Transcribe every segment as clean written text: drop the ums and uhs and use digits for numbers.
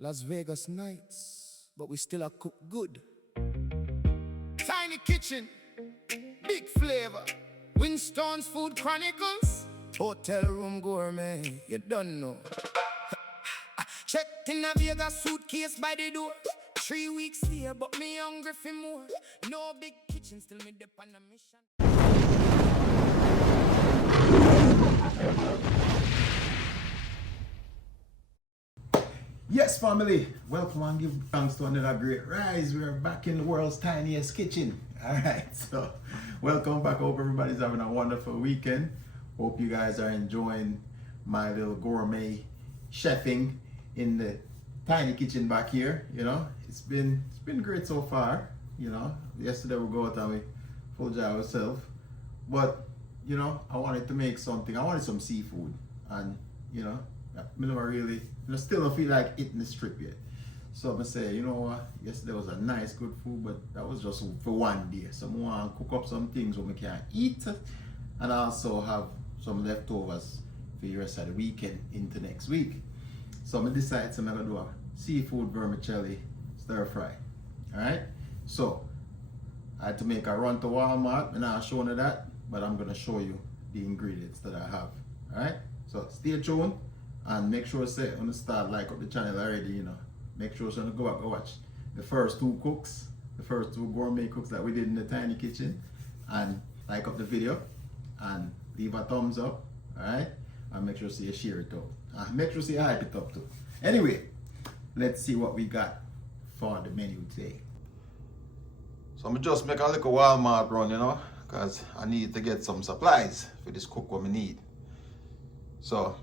Las Vegas nights, but we still a cook good. Tiny kitchen, big flavor. Winston's Food Chronicles, hotel room gourmet. You don't know. Checked in a Vegas suitcase by the door. 3 weeks here, but me hungry for more. No big kitchen, still me dip on a mission. Yes, family, welcome and give thanks to another great rise. We are back in the world's tiniest kitchen. All right, so welcome back. Hope everybody's having a wonderful weekend. Hope you guys are enjoying my little gourmet chefing in the tiny kitchen back here. You know, it's been great so far. You know, yesterday we go out and we full jar ourselves, but you know, I wanted to make something. I wanted some seafood, and you know, I still don't feel like eating the strip yet. So I'm gonna say, you know what, yesterday was a nice, good food, but that was just for one day. So I want to cook up some things where we can eat, and also have some leftovers for the rest of the weekend into next week. So I'm gonna decide I'm gonna do a seafood vermicelli stir fry. Alright? So I had to make a run to Walmart, and I'll show you that, but I'm gonna show you the ingredients that I have. Alright? So stay tuned. And make sure say on the start like up the channel already, you know. Make sure you go back and watch the first two cooks, the first two gourmet cooks that we did in the tiny kitchen, and like up the video and leave a thumbs up, alright? And make sure you share it up. Make sure you hype it up too. Anyway, let's see what we got for the menu today. So I'm just make a little Walmart run, you know, because I need to get some supplies for this cook what we need. So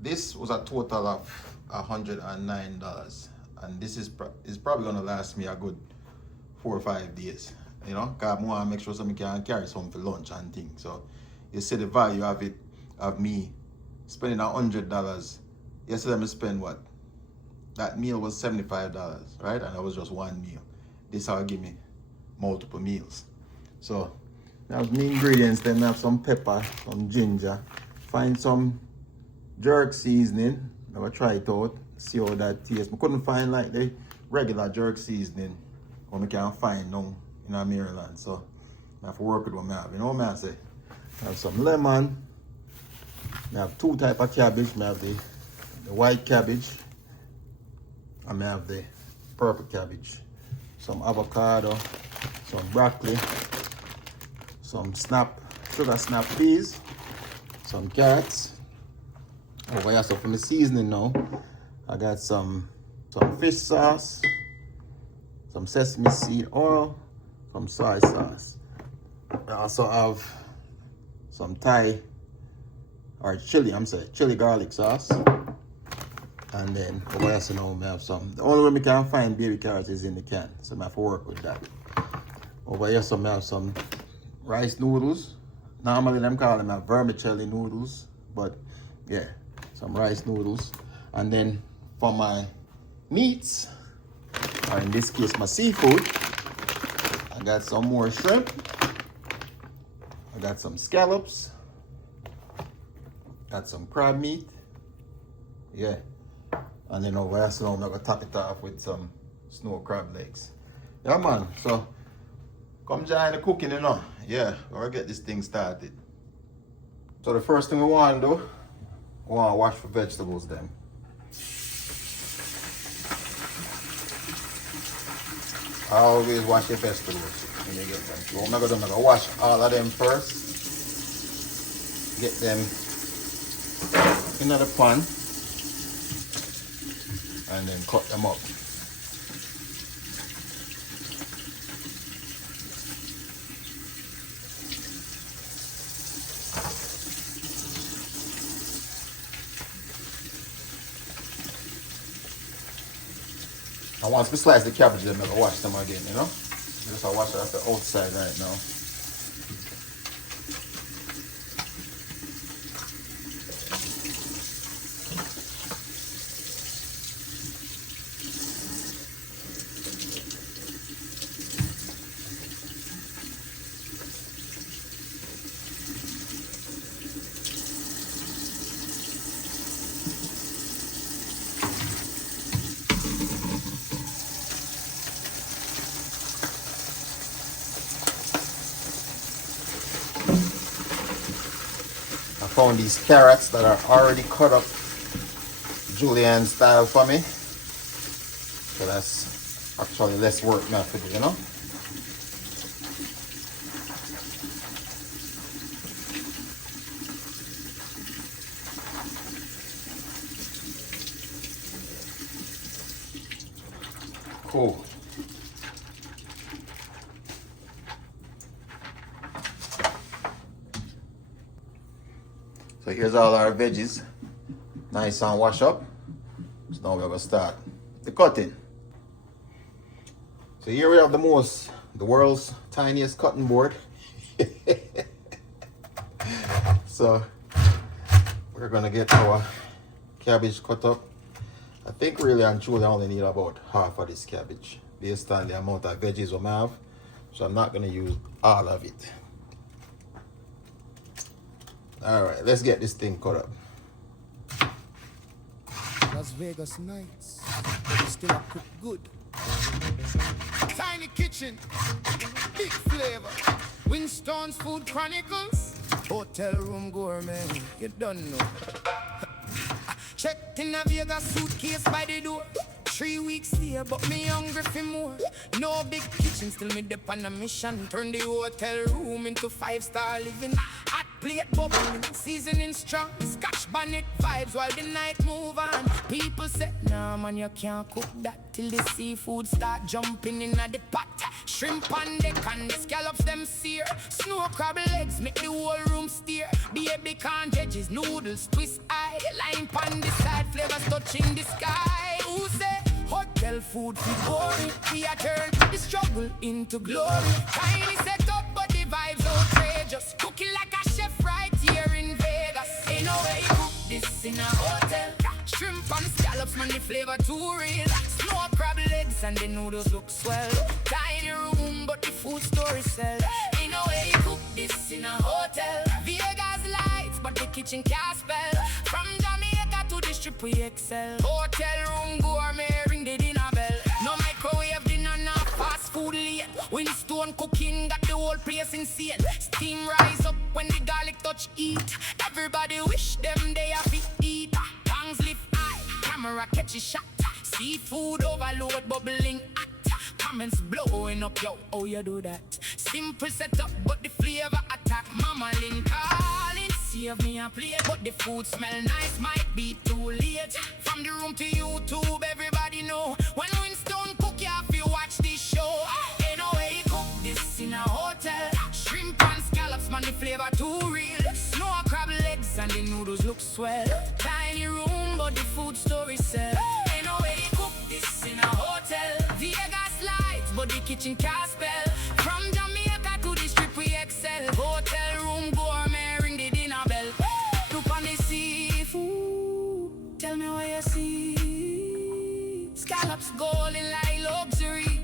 this was a total of $109, and this is probably gonna last me a good 4 or 5 days. You know, cause I want to make sure somebody can carry some for lunch and things. So you see the value of it, of me spending $100. Yesterday I spent what? That meal was $75, right? And that was just one meal. This will give me multiple meals. So now the ingredients. Then I have some pepper, some ginger, find some jerk seasoning. I'm gonna try it out, see how that tastes. I couldn't find like the regular jerk seasoning what I can find now in Maryland. So I have to work with what I have. You know what I say? I have some lemon. I have 2 types of cabbage. I have the white cabbage, and I have the purple cabbage. Some avocado, some broccoli, some sugar snap peas, some carrots. Over here, so from the seasoning now, I got some fish sauce, some sesame seed oil, some soy sauce. I also have some chili garlic sauce. And then over here, so now we have some. The only way we can find baby carrots is in the can, so I have to work with that. Over here, so we have some rice noodles. Normally, them call them vermicelli noodles, but yeah. Some rice noodles. And then for my meats, or in this case my seafood, I got some more shrimp, I got some scallops, got some crab meat, yeah, and then over here, so I'm gonna top it off with some snow crab legs. Yeah man, so come join the cooking, you know. Yeah, we'll get this thing started. So the first thing we want to do, we want to wash for vegetables then. Always wash your vegetables when you get them. So I'm gonna wash all of them first. Get them in the pan and then cut them up. And once we slice the cabbage, then I'll wash them again, you know? Just I'll wash it off the outside right now. found these carrots that are already cut up julienne style for me. So that's actually less work now to do, you know. Cool. So here's all our veggies, nice and wash up. So now we're gonna start the cutting. So here we have the world's tiniest cutting board. So we're gonna get our cabbage cut up. I think really and truly I only need about half of this cabbage based on the amount of veggies we have. So I'm not gonna use all of it. All right, let's get this thing cut up. Las Vegas nights, but we still a cook good. Tiny kitchen, big flavor. Winston's Food Chronicles, hotel room gourmet. You don't know. Checked in a Vegas suitcase by the door. 3 weeks here, but me hungry for more. No big kitchen, still me dip on a mission. Turn the hotel room into 5-star living. Hot plate bubbling, seasoning strong. Scotch bonnet vibes while the night move on. People say, nah man, you can't cook that till the seafood start jumping in the pot. Shrimp on deck and the scallops them sear. Snow crab legs make the whole room steer. Baby corn veggies, noodles, twist eye. Lime on the side, flavors touching the sky. Who say hotel food is boring? We are turn the struggle into glory. Tiny setup, but the vibes outrageous. Cooking like a chef right here in Vegas. Ain't no way you cook this in a hotel. Shrimp and scallops, man, the flavor too real. Snow crab legs and the noodles look swell. Tiny room, but the food story sell. Ain't no way you cook this in a hotel. Vegas lights, but the kitchen can't spell. From Jamaica to the strip we excel. Hotel room gourmet, ring the dinner bell. No microwave dinner, no fast food late. Winston cooking got the whole place insane. Steam rise up when the garlic touch eat. Everybody wish them they have to eat. Tongues lift high, camera catch a shot. Seafood overload bubbling hot. Comments blowing up, yo, how you do that? Simple setup, but the flavor attack. Mama Lynn calling, save me a plate. But the food smell nice, might be too late. From the room to YouTube, everybody know. When Winston cook, you have to watch this show. Ain't no way you cook this in a hotel. Shrimp and scallops, man, the flavor too real. Snow crab legs and the noodles look swell. Tiny room, but the food story sell. Ain't no way you cook this in a hotel. Vegas lights, but the kitchen can't spell. From Jamaica to the strip we excel. Hotel room gourmet, ring the dinner bell. Look on the seafood, tell me what you see. Scallops golden like luxury.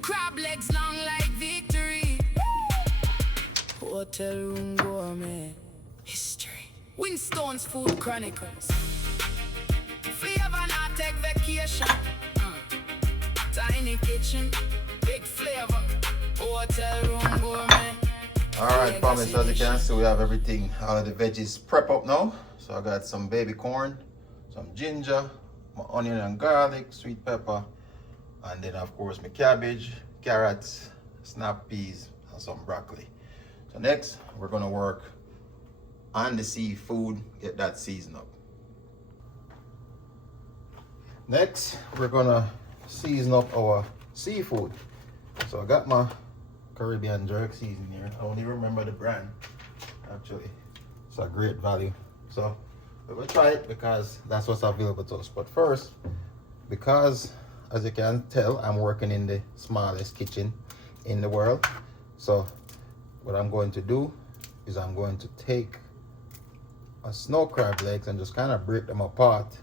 Crab legs long like victory. Hotel room gourmet, history. Winston's Food Chronicles. Flavor not take vacation. Tiny kitchen, big flavor. Hotel room gourmet. Alright, promise, as you can see, we have everything, all of the veggies prep up now. So I got some baby corn, some ginger, my onion and garlic, sweet pepper, and then of course my cabbage, carrots, snap peas, and some broccoli. So next, we're gonna work on the seafood, get that seasoned up. Next, we're gonna season up our seafood. So I got my Caribbean jerk season here. I don't even remember the brand, actually. It's a great value. So we're gonna try it because that's what's available to us. But first, because as you can tell, I'm working in the smallest kitchen in the world. So what I'm going to do is I'm going to take a snow crab legs and just kind of break them apart.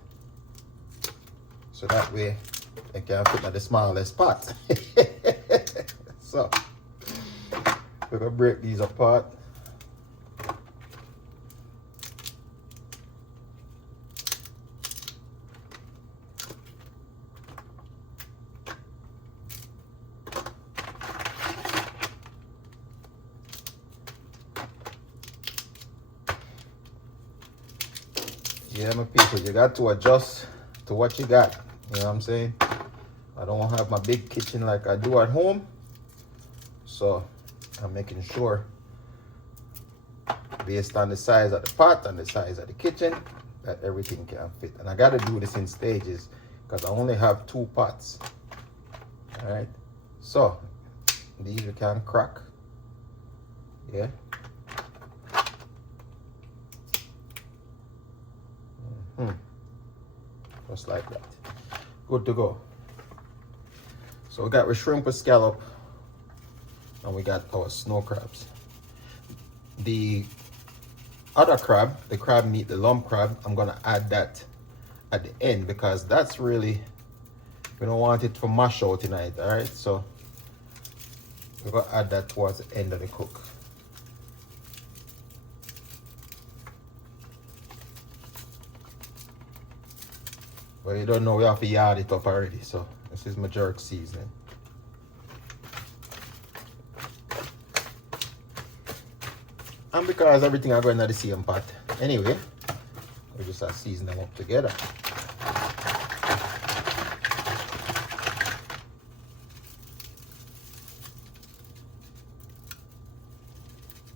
So that way they can fit in the smallest pot. So we're gonna break these apart. Yeah, my people, you got to adjust to what you got. You know what I'm saying? I don't have my big kitchen like I do at home. So I'm making sure, based on the size of the pot and the size of the kitchen, that everything can fit. And I got to do this in stages because I only have 2 pots. All right. So these we can crack. Yeah. Just like that. Good to go. So we got our shrimp with scallop, and we got our snow crabs. The other crab, the crab meat, the lump crab, I'm gonna add that at the end because that's really, we don't want it to mash out tonight. All right, so we're gonna add that towards the end of the cook. But you don't know, we have to yard it up already. So this is my jerk seasoning. And because everything are going into the same pot anyway, we just have to season them up together.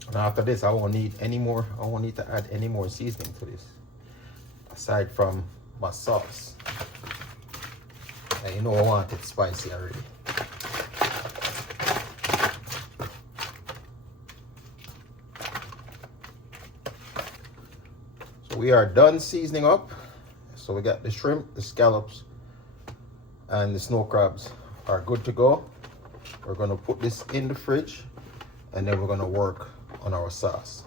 And after this, I won't need to add any more seasoning to this, aside from my sauce. And you know I want it spicy already. So we are done seasoning up. So we got the shrimp, the scallops, and the snow crabs are good to go. We're gonna put this in the fridge, and then we're gonna work on our sauce.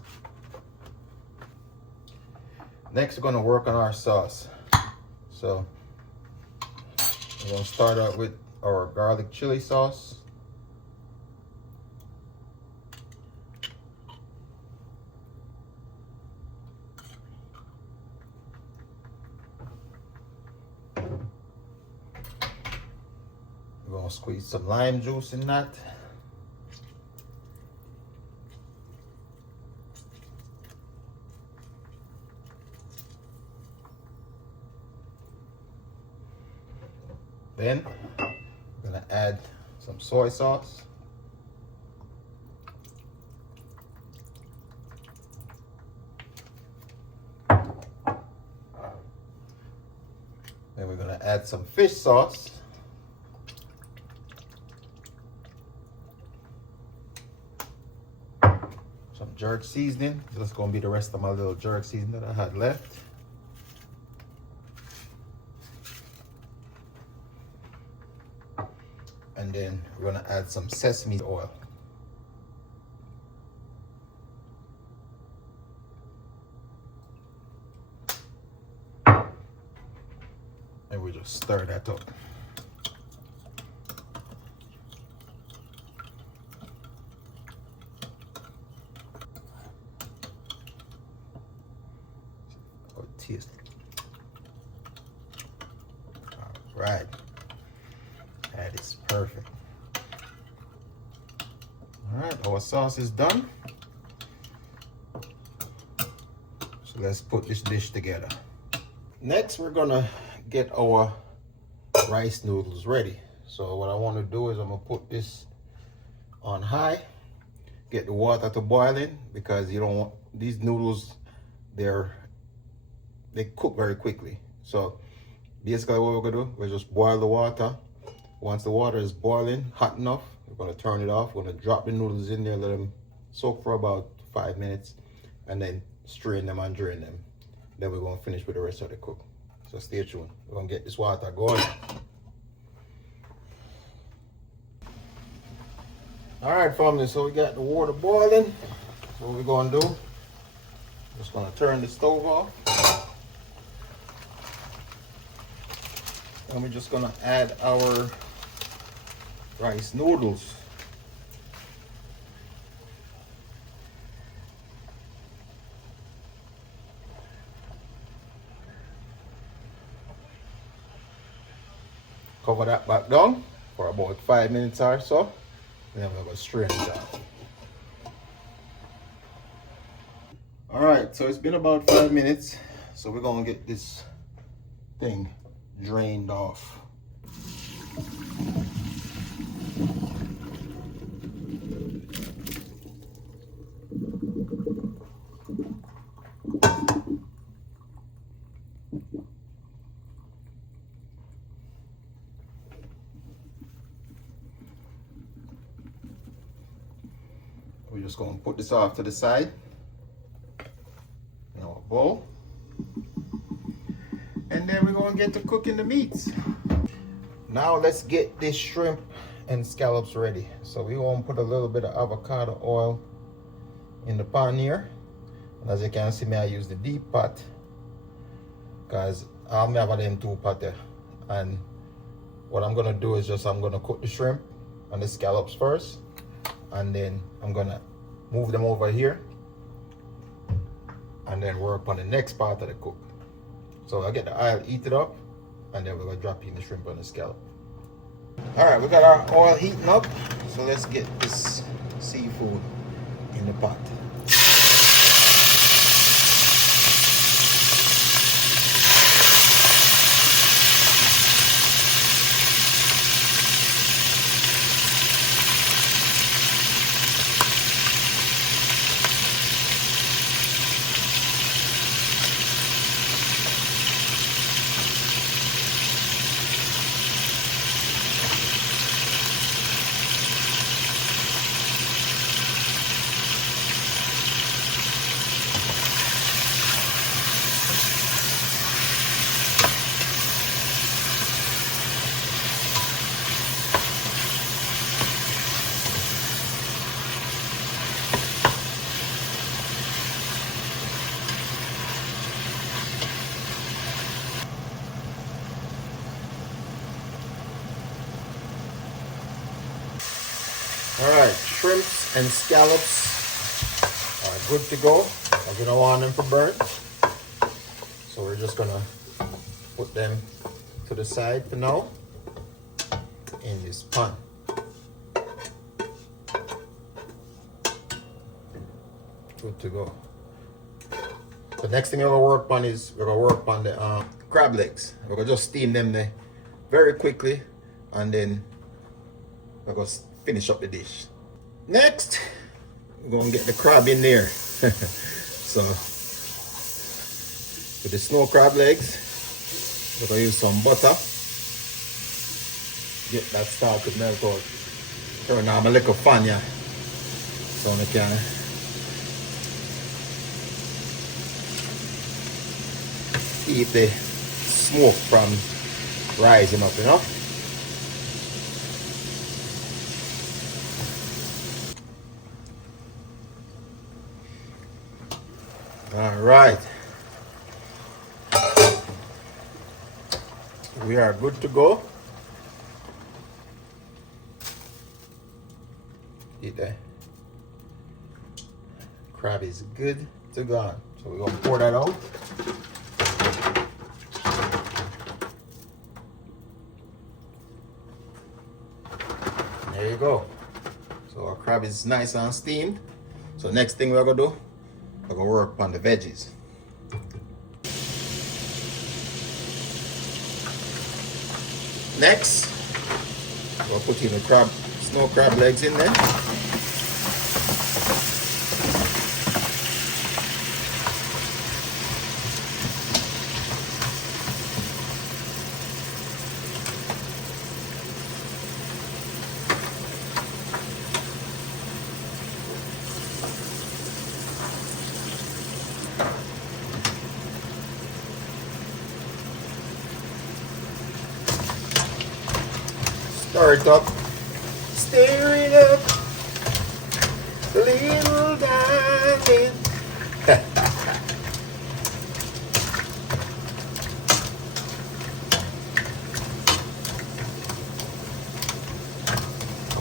Next, we're gonna work on our sauce. So we're gonna start out with our garlic chili sauce. We're gonna squeeze some lime juice in that. Then I'm gonna add some soy sauce. Then we're gonna add some fish sauce. Some jerk seasoning. That's gonna be the rest of my little jerk seasoning that I had left. And then we're gonna add some sesame oil. And we just stir that up. Oh, taste. All right. That is perfect. All right, our sauce is done. So let's put this dish together. Next, we're gonna get our rice noodles ready. So what I want to do is I'm gonna put this on high, get the water to boiling, because you don't want these noodles, they cook very quickly. So basically what we're gonna do, we'll just boil the water. Once the water is boiling, hot enough, we're gonna turn it off. We're gonna drop the noodles in there, let them soak for about 5 minutes, and then strain them and drain them. Then we're gonna finish with the rest of the cook. So stay tuned. We're gonna get this water going. All right, family, so we got the water boiling. So what we're gonna do, just gonna turn the stove off. And we're just gonna add our rice noodles. Cover that back down for about 5 minutes or so, and then we're gonna strain it out. All right, so it's been about 5 minutes. So we're gonna get this thing drained off. We're just going to put this off to the side in our bowl. And then we're going to get to cooking the meats. Now let's get this shrimp and scallops ready. So we're going to put a little bit of avocado oil in the pan here. And as you can see, I use the deep pot because I'll have them 2 pots there. And what I'm going to do is I'm going to cook the shrimp and the scallops first. And then I'm gonna move them over here and then work on the next part of the cook. So I'll get the oil heated up and then we're gonna drop in the shrimp and the scallop. All right, we got our oil heating up. So let's get this seafood in the pot. All right, shrimps and scallops are good to go. We don't want them for burnt. So we're just gonna put them to the side for now in this pan. Good to go. The next thing we're gonna work on is we're gonna work on the crab legs. We're gonna just steam them there very quickly and then we're gonna finish up the dish. Next, we're gonna get the crab in there. So, with the snow crab legs, we're gonna use some butter. Get that started to melt out. Turn on my little fan, yeah. So I can keep the smoke from rising up, you know. All right, we are good to go. Eat that. Crab is good to go. So we're gonna pour that out. There you go. So our crab is nice and steamed. So next thing we're gonna do, we're gonna work on the veggies. Next, we'll put in the snow crab legs in there. Stir it up. Stir it up. Little darling.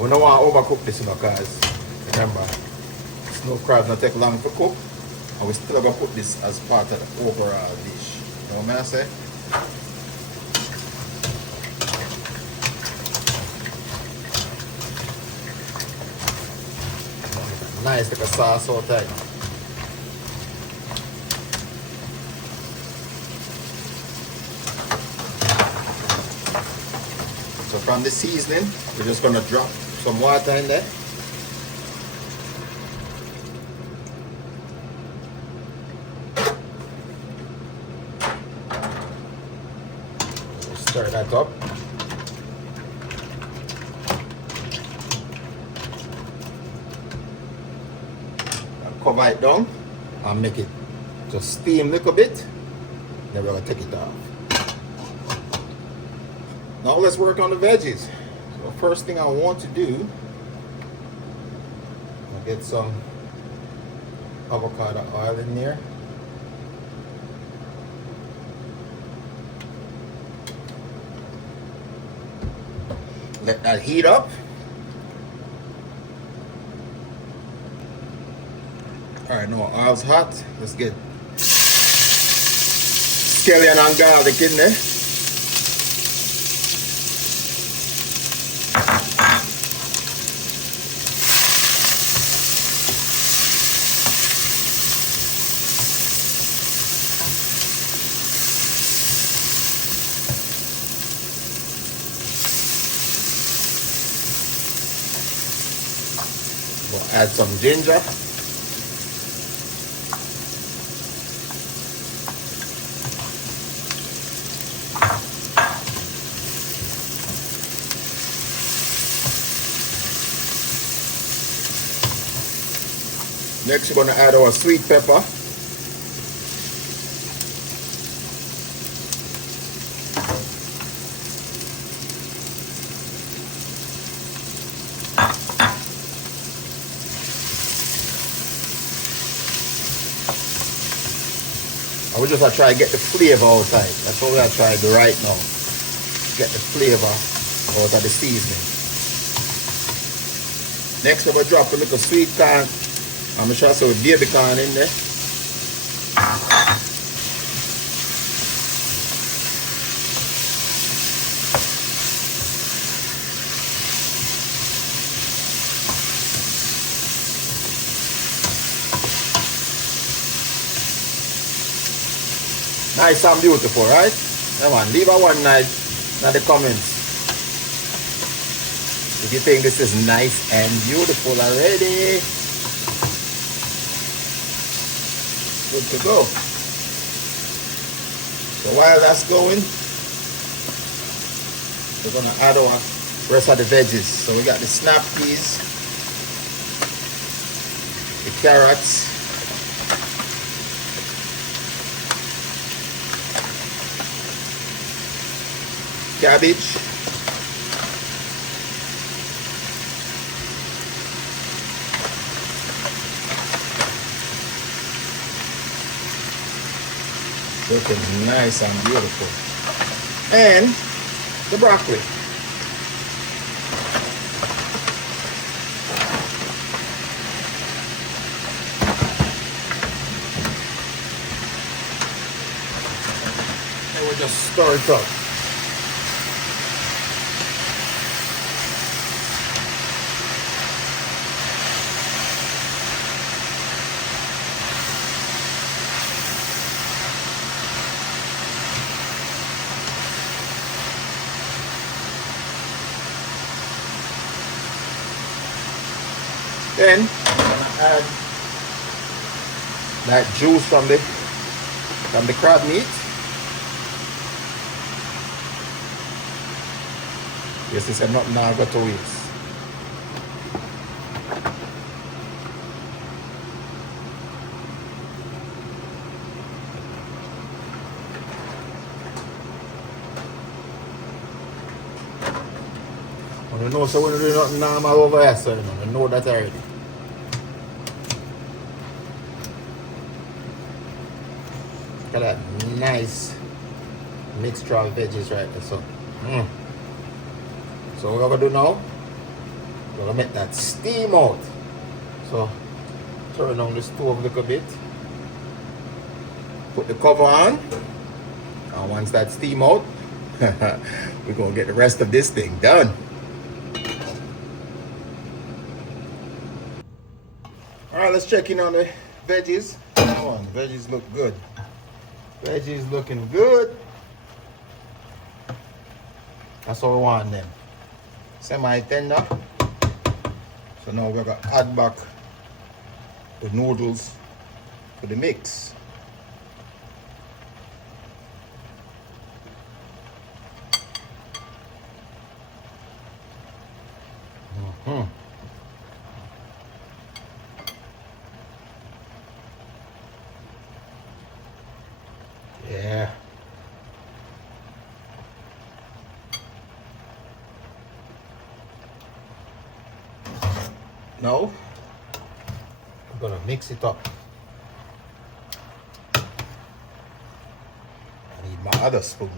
We don't want to overcook this, because remember, snow crabs not take long to cook, and we still gonna put this as part of the overall dish. You know what I say? Nice like a sauce out there. So from the seasoning, we're just gonna drop some water in there. Stir that up. And cover it down and make it just steam a little bit. Then we're gonna take it off. Now let's work on the veggies. So first thing I want to do, I'll get some avocado oil in there. Let that heat up. All right, now oil's hot. Let's get scallion and garlic in there. We'll add some ginger. Next, we're going to add our sweet pepper. I will just try to get the flavor outside. That's what we're trying to do right now. Get the flavor out of the seasoning. Next, we're going to drop a little sweet corn. I'm going to show with baby corn in there. Nice and beautiful, right? Come on, leave a one night in the comments if you think this is nice and beautiful already. Good to go. So while that's going, we're gonna add our rest of the veggies. So we got the snap peas, the carrots, cabbage, looking nice and beautiful, and the broccoli. And we'll just stir it up. Then I'm gonna add that juice from the crab meat. Yes, it's not now got to waste. I know so when you do nothing normal over here, so I know that already. Look at that nice mixture of veggies right there. So, so what we're gonna do now, we're gonna make that steam out. So turn on the stove a little bit, put the cover on, and once that steam out, we're gonna get the rest of this thing done. Alright, let's check in on the veggies. Come on, veggies look good. Veggies looking good. That's what we want them. semi-tender. So now we're going to add back the noodles to the mix. Yeah. Now, I'm gonna mix it up. I need my other spoon.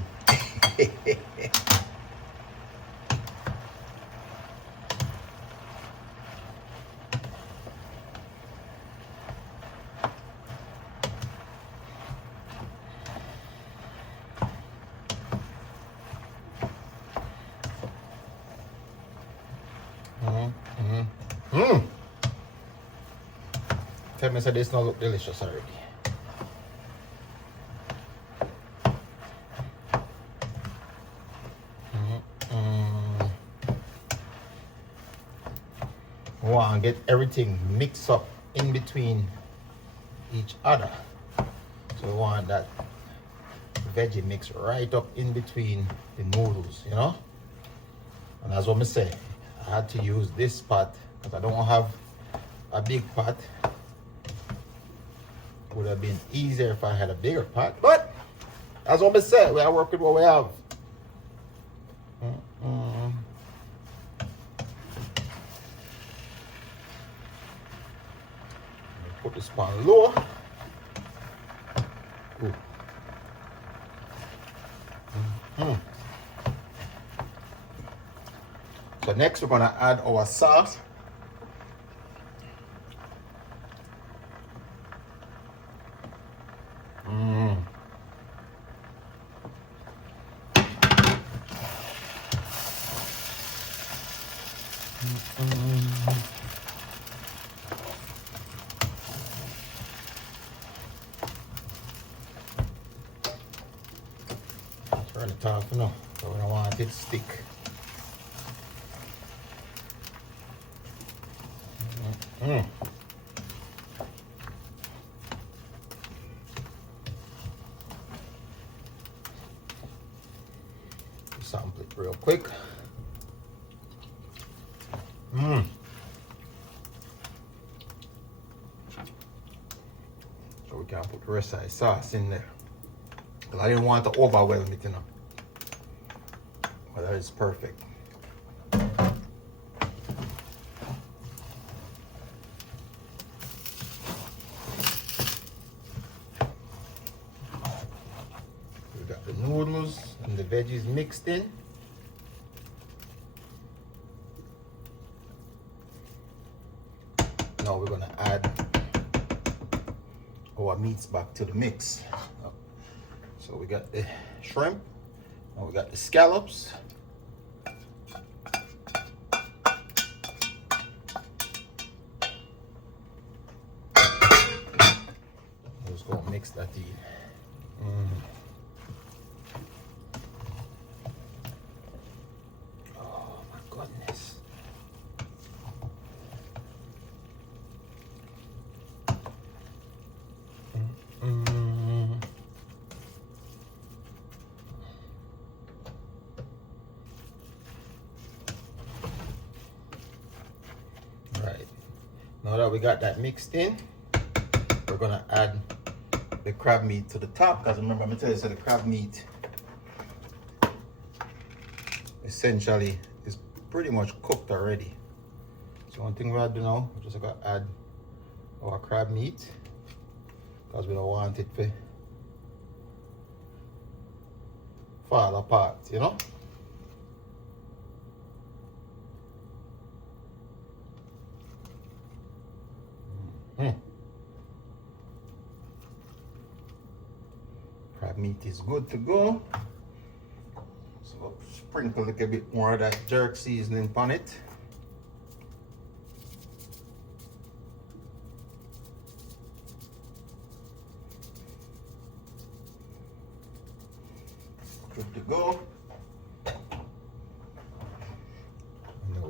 Tell me, so this now look delicious already. We want to get everything mixed up in between each other. So we want that veggie mix right up in between the noodles, you know? And that's what I say. I had to use this pot because I don't have a big pot. Would have been easier if I had a bigger pot, but as what I said, we are working with what we have. Put this pan low. So next we're gonna add our sauce. Turn it off now, so we don't want it to stick. Sample it real quick. So we can put the rest of the sauce in there. Because I didn't want to overwhelm it, you know. But that is perfect. We got the noodles and the veggies mixed in. Now we're gonna add our meats back to the mix. So we got the shrimp, and we got the scallops. Let's go mix that in. Oh my goodness. Now that we got that mixed in, we're gonna add the crab meat to the top. Because remember, I'm gonna tell you, so the crab meat essentially is pretty much cooked already. So one thing we have to do now, we just gotta add our crab meat because we don't want it to fall apart, you know. Crab meat is good to go. So sprinkle a little bit more of that jerk seasoning on it. Good to go.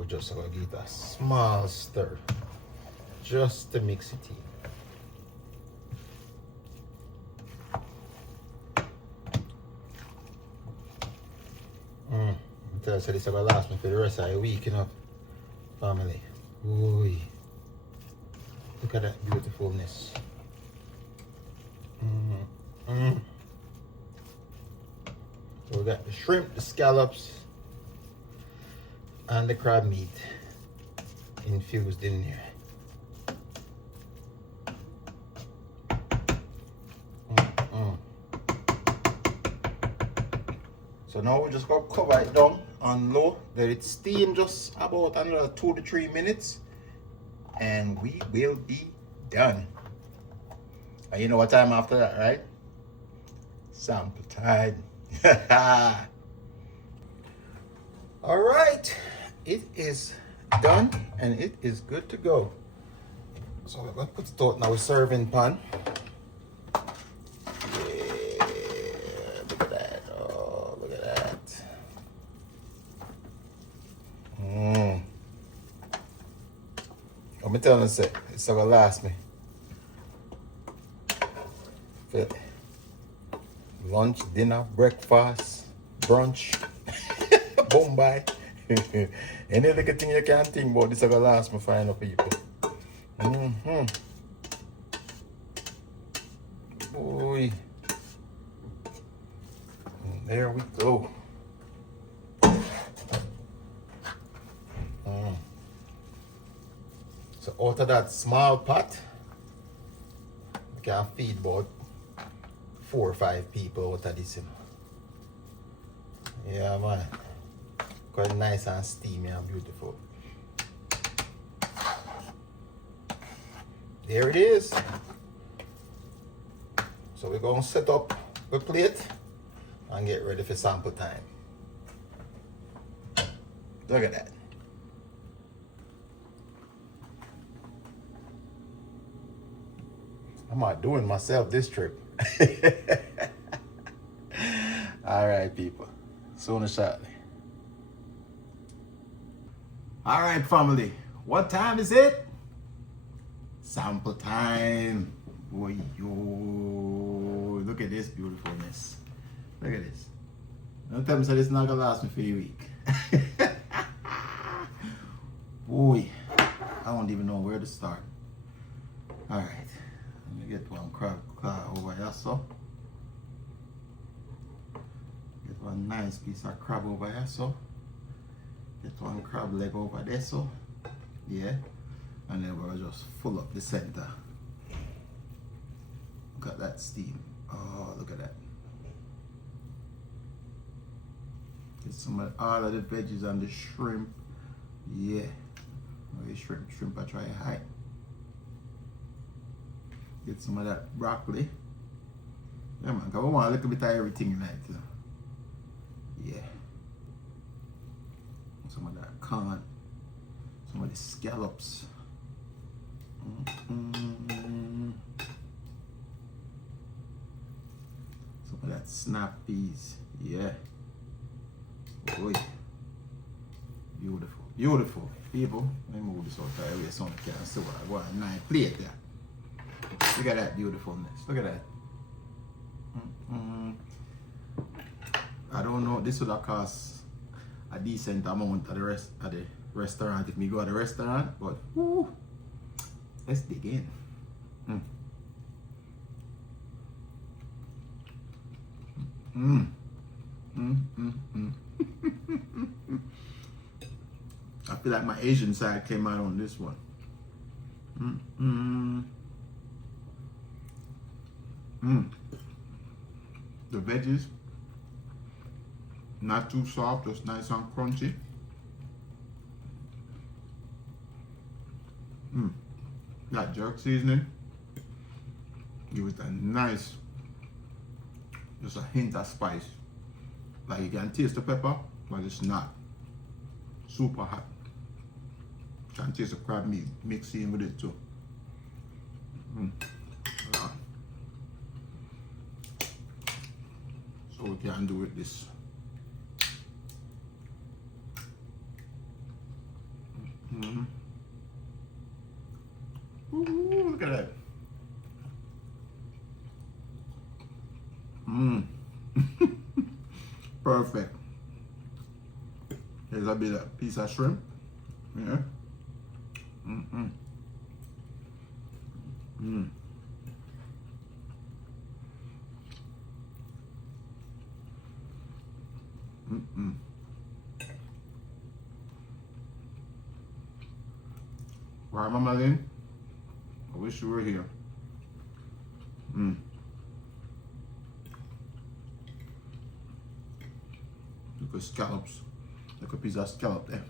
just gonna give it a small stir just to mix it in. I tell you, this is gonna last me for the rest of the week, you know, family. Ooh, look at that beautifulness. So we got the shrimp, the scallops, and the crab meat infused in there. So now we're just gonna cover it down on low, let it steam just about another 2 to 3 minutes, and we will be done. And you know what time after that, right? Sample time. All right, it is done and it is good to go. So we're gonna put it out now, serving pan. Let me tell you, it's gonna last me for lunch, dinner, breakfast, brunch, Bombay. Any little thing you can think about, this is gonna last me for enough people. Boy. There we go. So out of that small pot, we can feed about 4 or 5 people out of this, you know. Yeah, man. Quite nice and steamy and beautiful. There it is. So we're going to set up the plate and get ready for sample time. Look at that. I'm not doing myself this trip. All right, people. Soon and shortly. All right, family. What time is it? Sample time. Boy, yo. Look at this beautifulness. Look at this. Don't tell me so this is not gonna last me for a week. Boy, I don't even know where to start. All right. Let me get one crab claw over here, so. Get one nice piece of crab over here, so. Get one crab leg over there, so. Yeah. And then we'll just full up the center. Look at that steam. Oh, look at that. Get some of all of the veggies and the shrimp. Yeah. Oh, shrimp I try high. Get some of that broccoli. Yeah, man, because we want a little bit of everything in it. Yeah. Some of that corn. Some of the scallops. Some of that snap peas. Yeah. Boy. Beautiful. Beautiful. People, let me move this out of the way so I can see what I want. Nice plate there. Look at that beautifulness. Look at that. I don't know. This would have cost a decent amount at the restaurant if we go to the restaurant, but whoo, let's dig in. I feel like my Asian side came out on this one. The veggies, not too soft, just nice and crunchy. That jerk seasoning, give it a nice, just a hint of spice. Like you can taste the pepper, but it's not super hot. You can taste the crab meat mixed in with it too. So we can do with this. perfect. Here's a bit of piece of shrimp. Yeah. Mm-mm. Mm. Mm-mm. Right, Mama Lynn? I wish you were here. Mm. Look at scallops. Look at a piece of scallop there.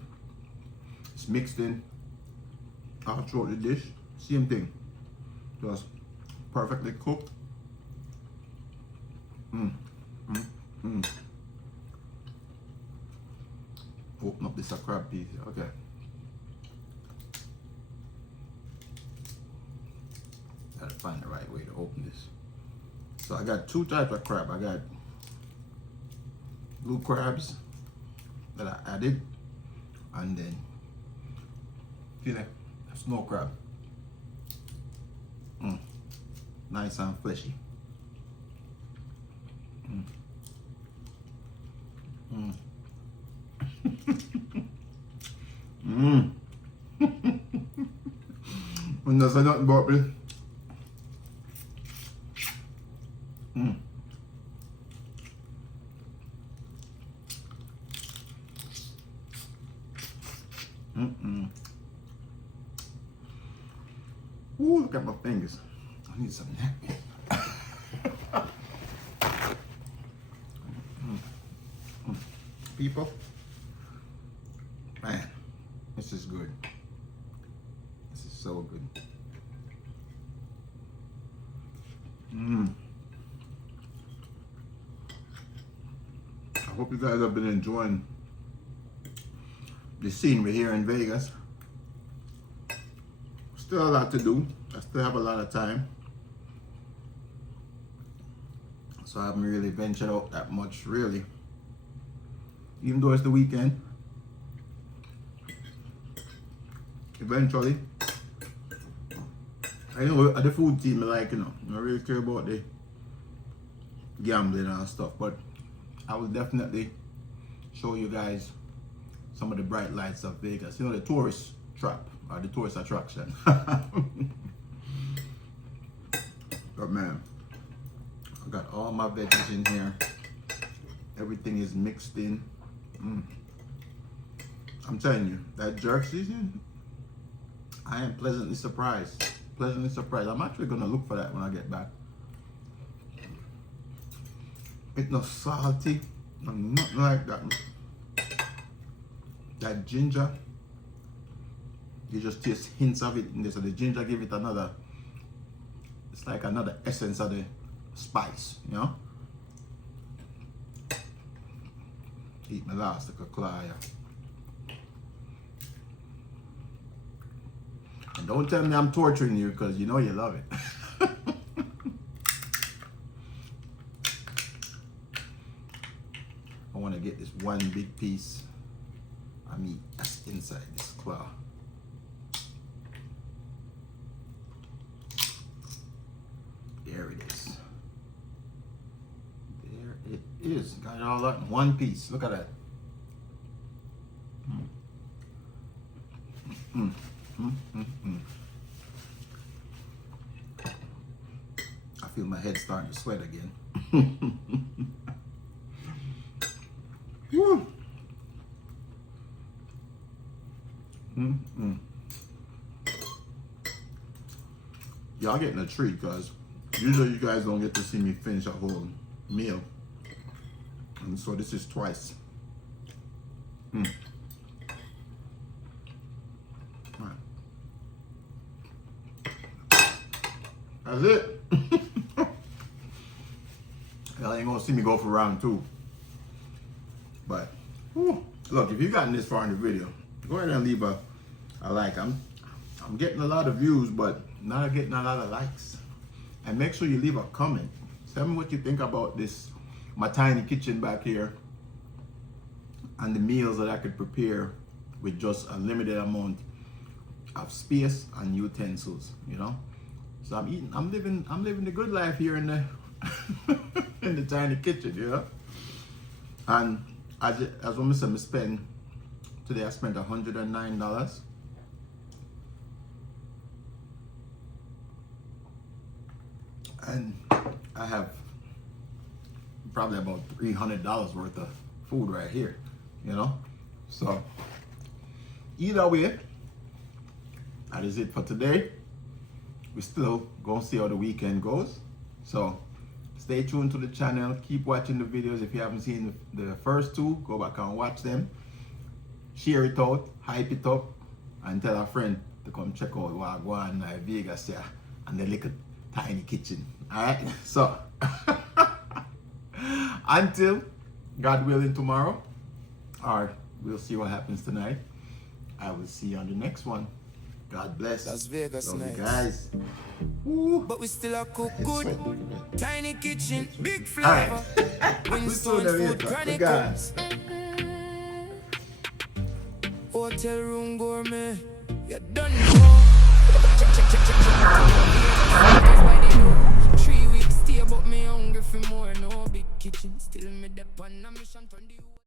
It's mixed in all throughout the dish. Same thing. Just perfectly cooked. Mm. Mm. Mm. Open up this crab piece. Okay. Gotta find the right way to open this. So I got two types of crab. I got blue crabs that I added, and then fillet snow crab. Mm. Nice and fleshy. Mm. Mm. Mm. When there's nothing about me. Mm. Mm-mm. Ooh, look at my fingers. I need some napkin. People, man, this is good. This is so good. Mm. I hope you guys have been enjoying the scenery here in Vegas. Still a lot to do. I still have a lot of time. So I haven't really ventured out that much, really. Even though it's the weekend. Eventually. I know the food team, like, you know, I don't really care about the gambling and stuff, but I will definitely show you guys some of the bright lights of Vegas. You know, the tourist trap or the tourist attraction. But man, I got all my veggies in here. Everything is mixed in. Mm. I'm telling you, that jerk seasoning, I am pleasantly surprised. Pleasantly surprised. I'm actually gonna look for that when I get back. It's not salty, nothing like that. That ginger, you just taste hints of it in there. So the ginger give it another, it's like another essence of the spice, you know? Eat my last like a claw, yeah. And don't tell me I'm torturing you, because you know you love it. I want to get this one big piece of meat that's inside this claw. There it is. There it is. Got it all up in one piece. Look at that. Mm. Mm. Mm, mm, mm. I feel my head starting to sweat again. Woo. Mm, mm. Y'all getting a treat, because usually you guys don't get to see me finish a whole meal, and so this is twice. Mm. That's it. Y'all ain't gonna see me go for round two. But whew, look, if you gotten this far in the video, go ahead and leave a like. I'm getting a lot of views, but not getting a lot of likes. And make sure you leave a comment. Tell me what you think about this, my tiny kitchen back here, and the meals that I could prepare with just a limited amount of space and utensils, you know. So I'm living the good life here in the in the tiny kitchen, you know. And as when I said, I spend today, I spent $109. And I have probably about $300 worth of food right here, you know? So, either way, that is it for today. We still gonna see how the weekend goes. So, stay tuned to the channel. Keep watching the videos. If you haven't seen the first two, go back and watch them. Share it out, hype it up, and tell a friend to come check out what I go on in Vegas here and the little tiny kitchen. Alright? So, until God willing tomorrow, or we'll see what happens tonight, I will see you on the next one. God bless. Las Vegas Love you nights. guys. Woo. But we still a cook It's good. sweet. Tiny kitchen, big Alright. flavor. We saw Winston's the Food later. Chronicles. Hotel room gourmet.